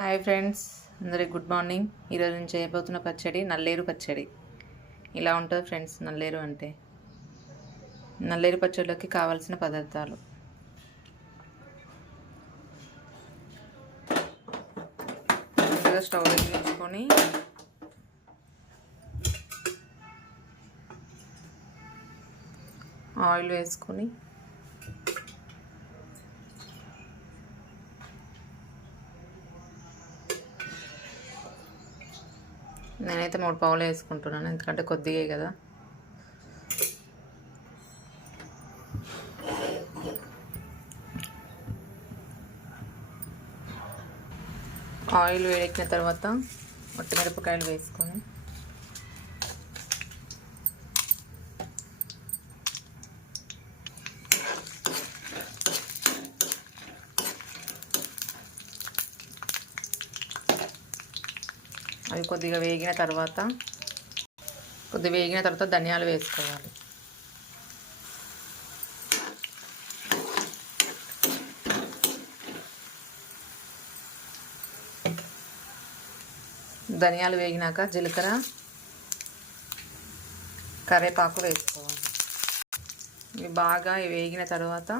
Hi friends, అందరికి good morning. ఈరోజు నేను చేయబోతున్న పచ్చడి నల్లేరు పచ్చడి. ఇలా ఉంటుంది ఫ్రెండ్స్. నల్లేరు అంటే నల్లేరు పచ్చడిలోకి కావాల్సిన పదార్థాలు: ముందుగా స్టవ్ వెలిగించుకొని ఆయిల్ వేసుకొని నేనైతే 3 పావులు వేసుకుంటున్నాను, ఎందుకంటే కొద్దిగా కదా. ఆయిల్ వేడెక్కిన తర్వాత మిరపకాయలు వేసుకొని అవి కొద్దిగా వేగిన తర్వాత ధనియాలు వేసుకోవాలి. ధనియాలు వేగినాక జీలకర్ర, కరివేపాకు వేసుకోవాలి. ఇవి బాగా వేగిన తర్వాత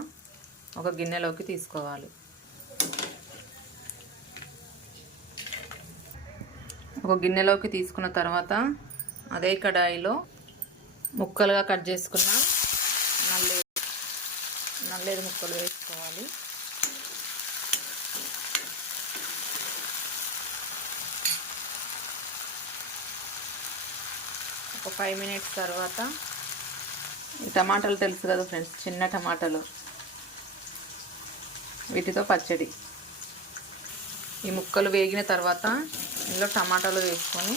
ఒక గిన్నెలోకి తీసుకోవాలి. ఒక గిన్నెలోకి తీసుకున్న తర్వాత అదే కడాయిలో ముక్కలుగా కట్ చేసుకున్న నల్లేరు ముక్కలు వేసుకోవాలి. ఒక 5 మినిట్స్ తర్వాత ఈ టమాటాలు తెలుసు కదా ఫ్రెండ్స్, చిన్న టమాటాలు, వీటితో పచ్చడి. ఈ ముక్కలు వేగిన తర్వాత ఇందులో టమాటాలు వేసుకొని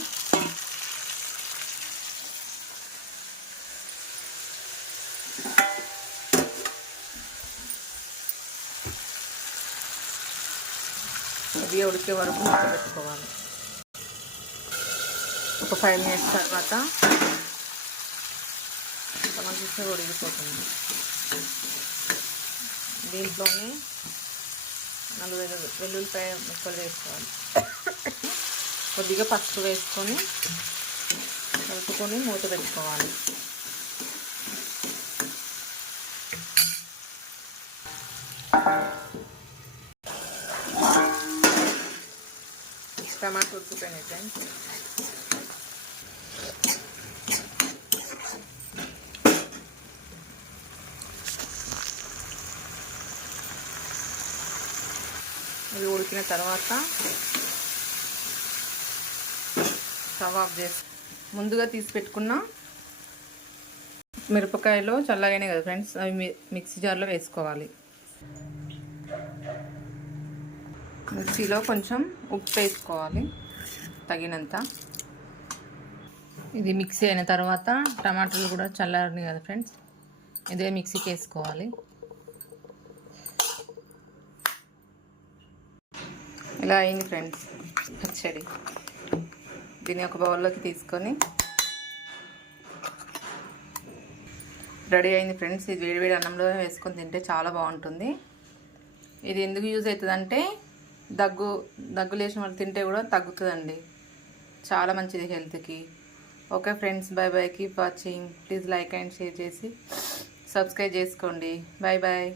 ఇవి ఉడికే వరకు పెట్టుకోవాలి. ఒక 5 మినిట్స్ తర్వాత టమాటా ఉడికిపోతుంది. దీంట్లోనే 4 వెల్లుల్లిపాయ ముక్కలు వేసుకోవాలి. కొద్దిగా పసుపు వేసుకొని కలుపుకొని మూత పెట్టుకోవాలి. టమాటా ఉడికిపోయినాయి ఫ్రెండ్స్. ఇవి ఉడికిన తర్వాత స్టవ్ ఆఫ్ చేసి ముందుగా తీసి పెట్టుకున్న మిరపకాయలు చల్లగానే కదా ఫ్రెండ్స్, అవి మిక్సీ జార్లో వేసుకోవాలి. మిక్సీలో కొంచెం ఉప్పు వేసుకోవాలి తగినంత. ఇది మిక్సీ అయిన తర్వాత టమాటాలు కూడా చల్లారని కదా ఫ్రెండ్స్, ఇదే మిక్సీకి వేసుకోవాలి. ఇలా అయింది ఫ్రెండ్స్ పచ్చడి. దీన్ని ఒక బౌల్లోకి తీసుకొని రెడీ అయింది ఫ్రెండ్స్. ఇది వేడివేడి అన్నంలో వేసుకొని తింటే చాలా బాగుంటుంది. ఇది ఎందుకు యూజ్ అవుతుందంటే దగ్గు లేచిన వాళ్ళు తింటే కూడా తగ్గుతుందండి. చాలా మంచిది హెల్త్కి. Okay friends, bye bye. Keep watching. Please like and share చేసి సబ్స్క్రైబ్ చేసుకోండి. Bye bye.